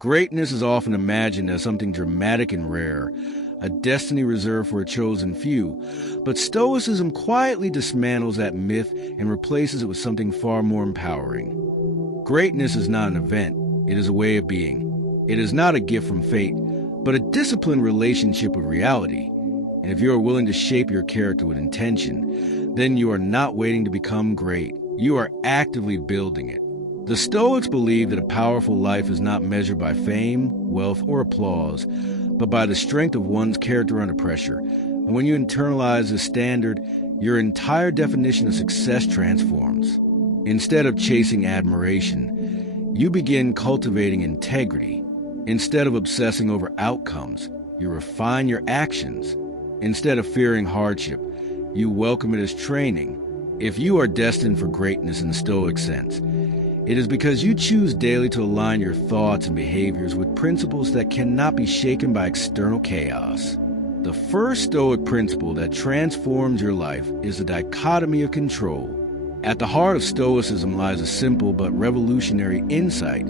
Greatness is often imagined as something dramatic and rare, a destiny reserved for a chosen few, but Stoicism quietly dismantles that myth and replaces it with something far more empowering. Greatness is not an event, it is a way of being. It is not a gift from fate, but a disciplined relationship with reality. And if you are willing to shape your character with intention, then you are not waiting to become great. You are actively building it. The Stoics believe that a powerful life is not measured by fame, wealth, or applause, but by the strength of one's character under pressure. And when you internalize this standard, your entire definition of success transforms. Instead of chasing admiration, you begin cultivating integrity. Instead of obsessing over outcomes, you refine your actions. Instead of fearing hardship, you welcome it as training. If you are destined for greatness in the Stoic sense, it is because you choose daily to align your thoughts and behaviors with principles that cannot be shaken by external chaos. The first Stoic principle that transforms your life is the dichotomy of control. At the heart of Stoicism lies a simple but revolutionary insight.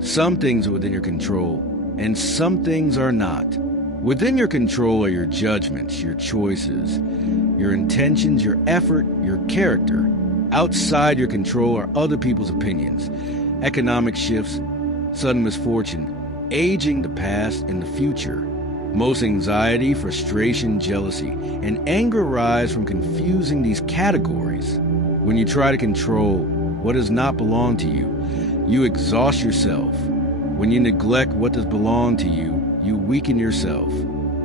Some things are within your control, and some things are not. Within your control are your judgments, your choices, your intentions, your effort, your character. Outside your control are other people's opinions, economic shifts, sudden misfortune, aging, the past, and the future. Most anxiety, frustration, jealousy, and anger arise from confusing these categories. When you try to control what does not belong to you, you exhaust yourself. When you neglect what does belong to you, you weaken yourself.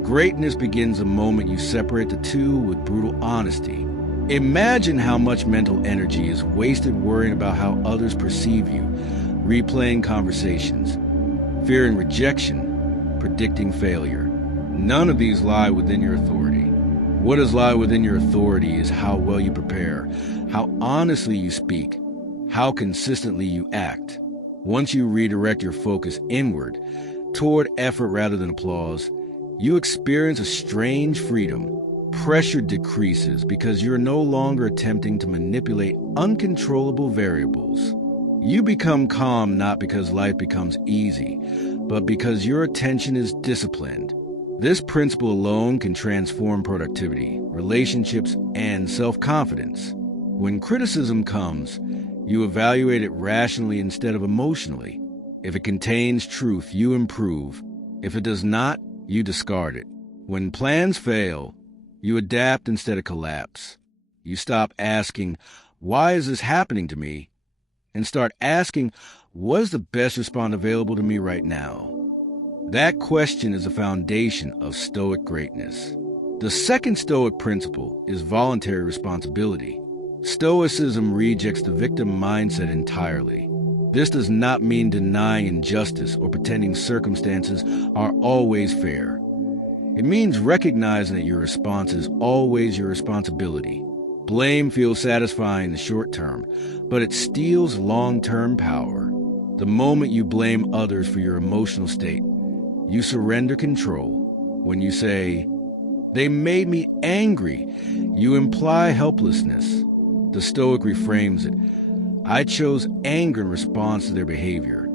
Greatness begins the moment you separate the two with brutal honesty. Imagine how much mental energy is wasted worrying about how others perceive you, replaying conversations, fearing rejection, predicting failure. None of these lie within your authority. What does lie within your authority is how well you prepare, how honestly you speak, how consistently you act. Once you redirect your focus inward, toward effort rather than applause, you experience a strange freedom. Pressure decreases because you're no longer attempting to manipulate uncontrollable variables. You become calm not because life becomes easy, but because your attention is disciplined. This principle alone can transform productivity, relationships, and self-confidence. When criticism comes, you evaluate it rationally instead of emotionally. If it contains truth, you improve. If it does not, you discard it. When plans fail, you adapt instead of collapse. You stop asking, "Why is this happening to me?" and start asking, "What is the best response available to me right now?" That question is the foundation of Stoic greatness. The second Stoic principle is voluntary responsibility. Stoicism rejects the victim mindset entirely. This does not mean denying injustice or pretending circumstances are always fair. It means recognizing that your response is always your responsibility. Blame feels satisfying in the short term, but it steals long-term power. The moment you blame others for your emotional state, you surrender control. When you say, "They made me angry," you imply helplessness. The Stoic reframes it, "I chose anger in response to their behavior."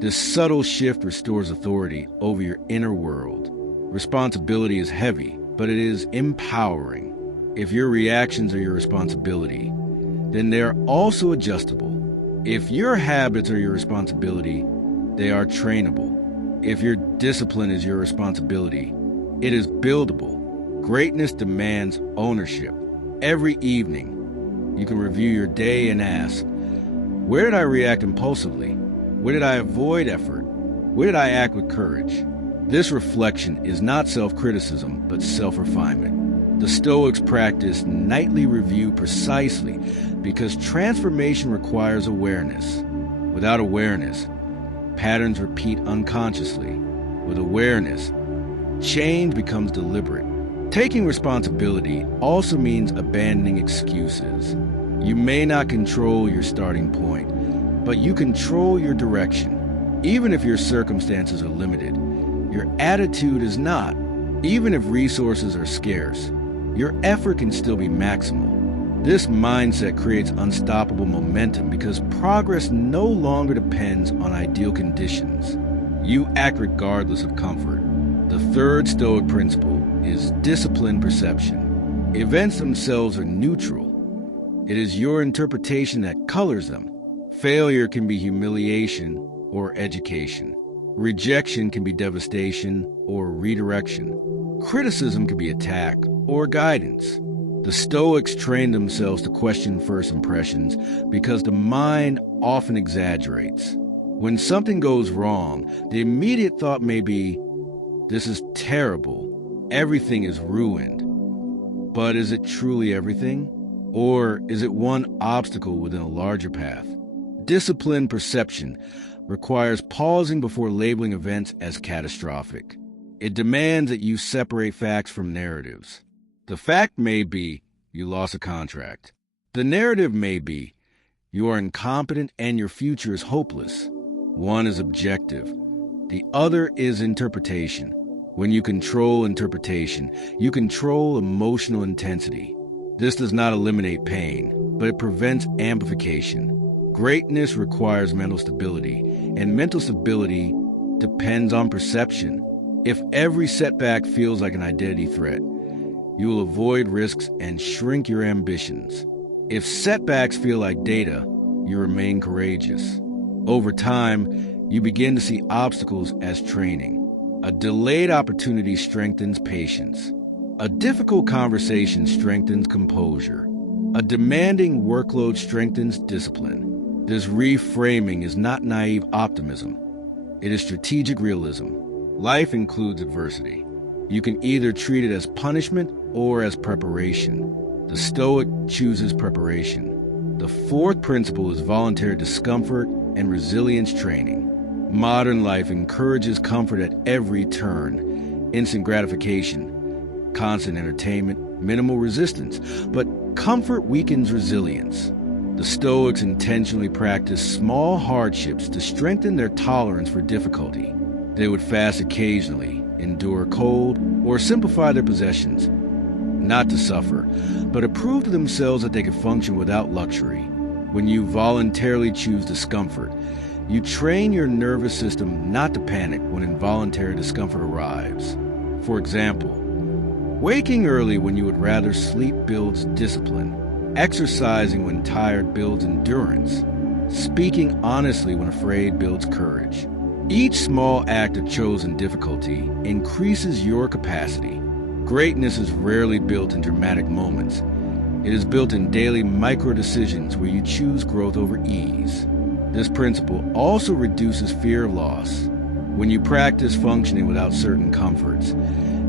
This subtle shift restores authority over your inner world. Responsibility is heavy, but it is empowering. If your reactions are your responsibility, then they are also adjustable. If your habits are your responsibility, they are trainable. If your discipline is your responsibility, it is buildable. Greatness demands ownership. Every evening, you can review your day and ask, where did I react impulsively? Where did I avoid effort? Where did I act with courage? This reflection is not self-criticism, but self-refinement. The Stoics practice nightly review precisely because transformation requires awareness. Without awareness, patterns repeat unconsciously. With awareness, change becomes deliberate. Taking responsibility also means abandoning excuses. You may not control your starting point, but you control your direction. Even if your circumstances are limited, your attitude is not. Even if resources are scarce, your effort can still be maximal. This mindset creates unstoppable momentum because progress no longer depends on ideal conditions. You act regardless of comfort. The third Stoic principle is disciplined perception. Events themselves are neutral. It is your interpretation that colors them. Failure can be humiliation or education. Rejection can be devastation or redirection. Criticism can be attack or guidance. The Stoics trained themselves to question first impressions because the mind often exaggerates. When something goes wrong, the immediate thought may be, "This is terrible. Everything is ruined." But is it truly everything? Or is it one obstacle within a larger path? Disciplined perception requires pausing before labeling events as catastrophic. It demands that you separate facts from narratives. The fact may be you lost a contract. The narrative may be you are incompetent and your future is hopeless. One is objective. The other is interpretation. When you control interpretation, you control emotional intensity. This does not eliminate pain, but it prevents amplification. Greatness requires mental stability, and mental stability depends on perception. If every setback feels like an identity threat, you will avoid risks and shrink your ambitions. If setbacks feel like data, you remain courageous. Over time, you begin to see obstacles as training. A delayed opportunity strengthens patience. A difficult conversation strengthens composure. A demanding workload strengthens discipline. This reframing is not naive optimism. It is strategic realism. Life includes adversity. You can either treat it as punishment or as preparation. The Stoic chooses preparation. The fourth principle is voluntary discomfort and resilience training. Modern life encourages comfort at every turn, instant gratification, constant entertainment, minimal resistance. But comfort weakens resilience. The Stoics intentionally practiced small hardships to strengthen their tolerance for difficulty. They would fast occasionally, endure cold, or simplify their possessions, not to suffer, but to prove to themselves that they could function without luxury. When you voluntarily choose discomfort, you train your nervous system not to panic when involuntary discomfort arrives. For example, waking early when you would rather sleep builds discipline. Exercising when tired builds endurance. Speaking honestly when afraid builds courage. Each small act of chosen difficulty increases your capacity. Greatness is rarely built in dramatic moments. It is built in daily micro-decisions where you choose growth over ease. This principle also reduces fear of loss. When you practice functioning without certain comforts,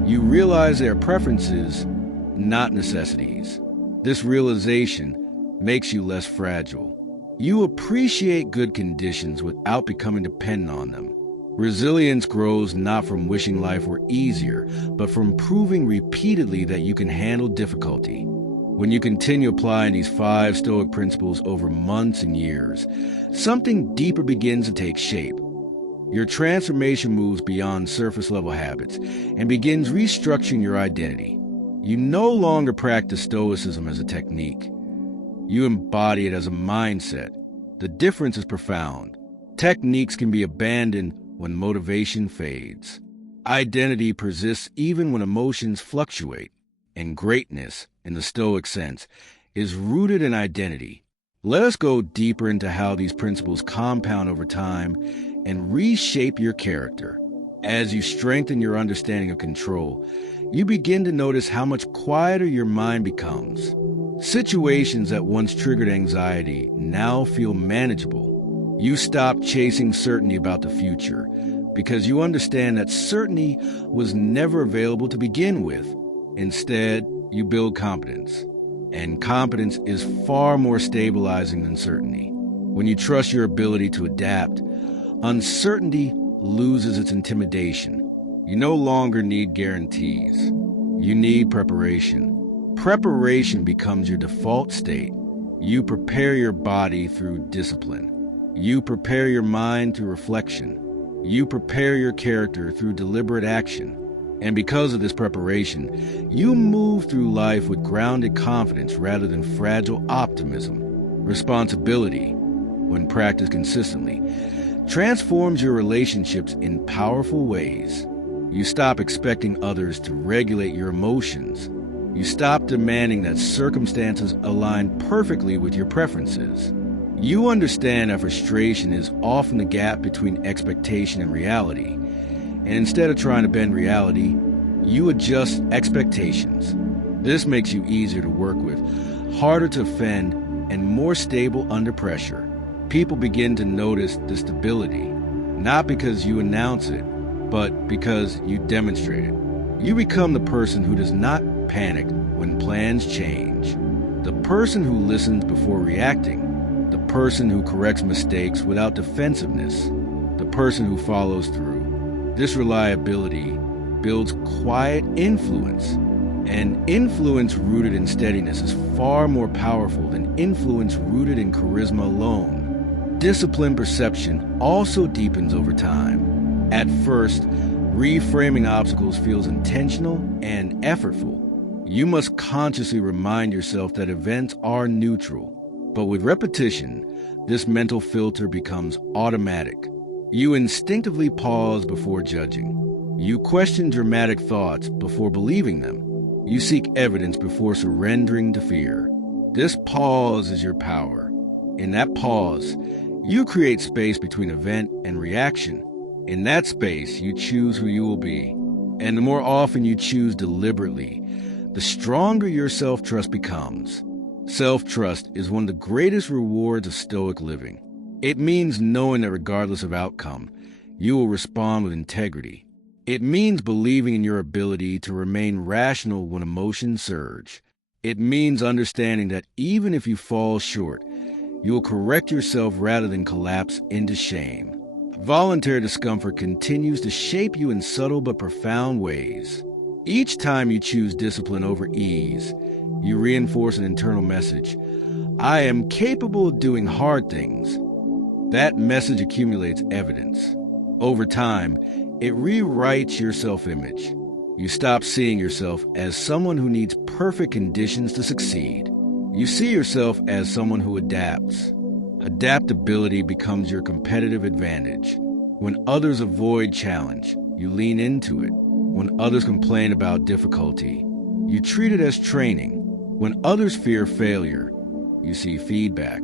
you realize they are preferences, not necessities. This realization makes you less fragile. You appreciate good conditions without becoming dependent on them. Resilience grows not from wishing life were easier, but from proving repeatedly that you can handle difficulty. When you continue applying these 5 Stoic principles over months and years, something deeper begins to take shape. Your transformation moves beyond surface-level habits and begins restructuring your identity. You no longer practice Stoicism as a technique. You embody it as a mindset. The difference is profound. Techniques can be abandoned when motivation fades. Identity persists even when emotions fluctuate. And greatness, in the Stoic sense, is rooted in identity. Let us go deeper into how these principles compound over time and reshape your character. As you strengthen your understanding of control, you begin to notice how much quieter your mind becomes. Situations that once triggered anxiety now feel manageable. You stop chasing certainty about the future because you understand that certainty was never available to begin with. Instead, you build competence. And competence is far more stabilizing than certainty. When you trust your ability to adapt, uncertainty loses its intimidation. You no longer need guarantees. You need preparation. Preparation becomes your default state. You prepare your body through discipline. You prepare your mind through reflection. You prepare your character through deliberate action. And because of this preparation, you move through life with grounded confidence rather than fragile optimism. Responsibility, when practiced consistently, transforms your relationships in powerful ways. You stop expecting others to regulate your emotions. You stop demanding that circumstances align perfectly with your preferences. You understand that frustration is often the gap between expectation and reality. And instead of trying to bend reality, you adjust expectations. This makes you easier to work with, harder to offend, and more stable under pressure. People begin to notice the stability, not because you announce it, but because you demonstrate it. You become the person who does not panic when plans change, the person who listens before reacting, the person who corrects mistakes without defensiveness, the person who follows through. This reliability builds quiet influence, and influence rooted in steadiness is far more powerful than influence rooted in charisma alone. Disciplined perception also deepens over time. At first, reframing obstacles feels intentional and effortful. You must consciously remind yourself that events are neutral. But with repetition, this mental filter becomes automatic. You instinctively pause before judging. You question dramatic thoughts before believing them. You seek evidence before surrendering to fear. This pause is your power. In that pause, you create space between event and reaction. In that space, you choose who you will be. And the more often you choose deliberately, the stronger your self-trust becomes. Self-trust is one of the greatest rewards of Stoic living. It means knowing that regardless of outcome, you will respond with integrity. It means believing in your ability to remain rational when emotions surge. It means understanding that even if you fall short, you will correct yourself rather than collapse into shame. Voluntary discomfort continues to shape you in subtle but profound ways. Each time you choose discipline over ease, you reinforce an internal message. I am capable of doing hard things. That message accumulates evidence. Over time, it rewrites your self-image. You stop seeing yourself as someone who needs perfect conditions to succeed. You see yourself as someone who adapts. Adaptability becomes your competitive advantage. When others avoid challenge, you lean into it. When others complain about difficulty, you treat it as training. When others fear failure, you see feedback.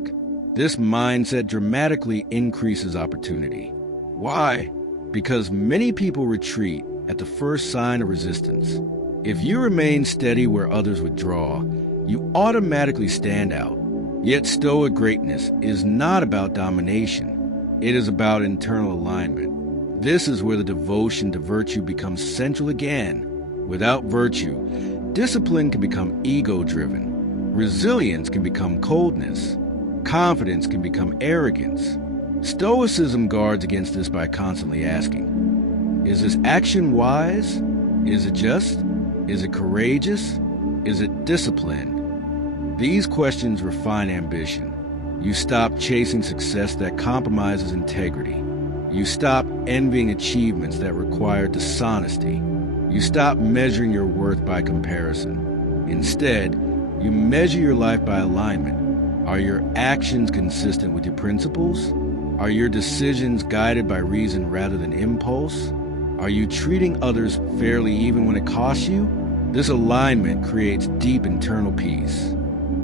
This mindset dramatically increases opportunity. Why? Because many people retreat at the first sign of resistance. If you remain steady where others withdraw, you automatically stand out. Yet Stoic greatness is not about domination. It is about internal alignment. This is where the devotion to virtue becomes central again. Without virtue, discipline can become ego-driven. Resilience can become coldness. Confidence can become arrogance. Stoicism guards against this by constantly asking, is this action wise? Is it just? Is it courageous? Is it disciplined? These questions refine ambition. You stop chasing success that compromises integrity. You stop envying achievements that require dishonesty. You stop measuring your worth by comparison. Instead, you measure your life by alignment. Are your actions consistent with your principles? Are your decisions guided by reason rather than impulse? Are you treating others fairly even when it costs you? This alignment creates deep internal peace.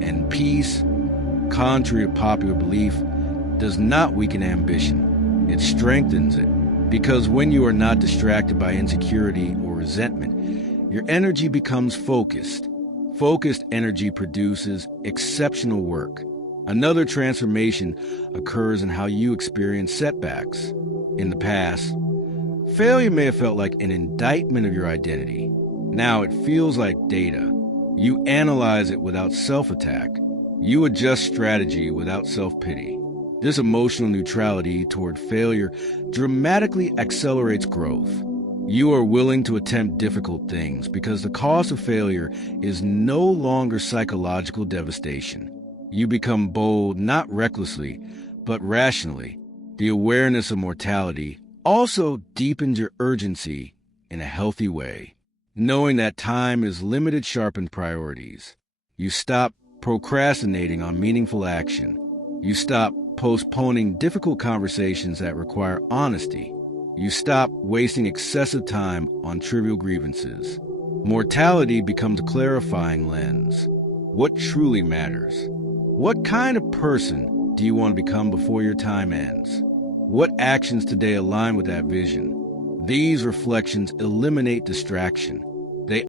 And peace, contrary to popular belief, does not weaken ambition. It strengthens it. Because when you are not distracted by insecurity or resentment, your energy becomes focused. Focused energy produces exceptional work. Another transformation occurs in how you experience setbacks. In the past, failure may have felt like an indictment of your identity. Now it feels like data. You analyze it without self-attack. You adjust strategy without self-pity. This emotional neutrality toward failure dramatically accelerates growth. You are willing to attempt difficult things because the cost of failure is no longer psychological devastation. You become bold not recklessly, but rationally. The awareness of mortality also deepens your urgency in a healthy way. Knowing that time is limited sharpens priorities. You stop procrastinating on meaningful action. You stop postponing difficult conversations that require honesty. You stop wasting excessive time on trivial grievances. Mortality becomes a clarifying lens. What truly matters? What kind of person do you want to become before your time ends? What actions today align with that vision? These reflections eliminate distraction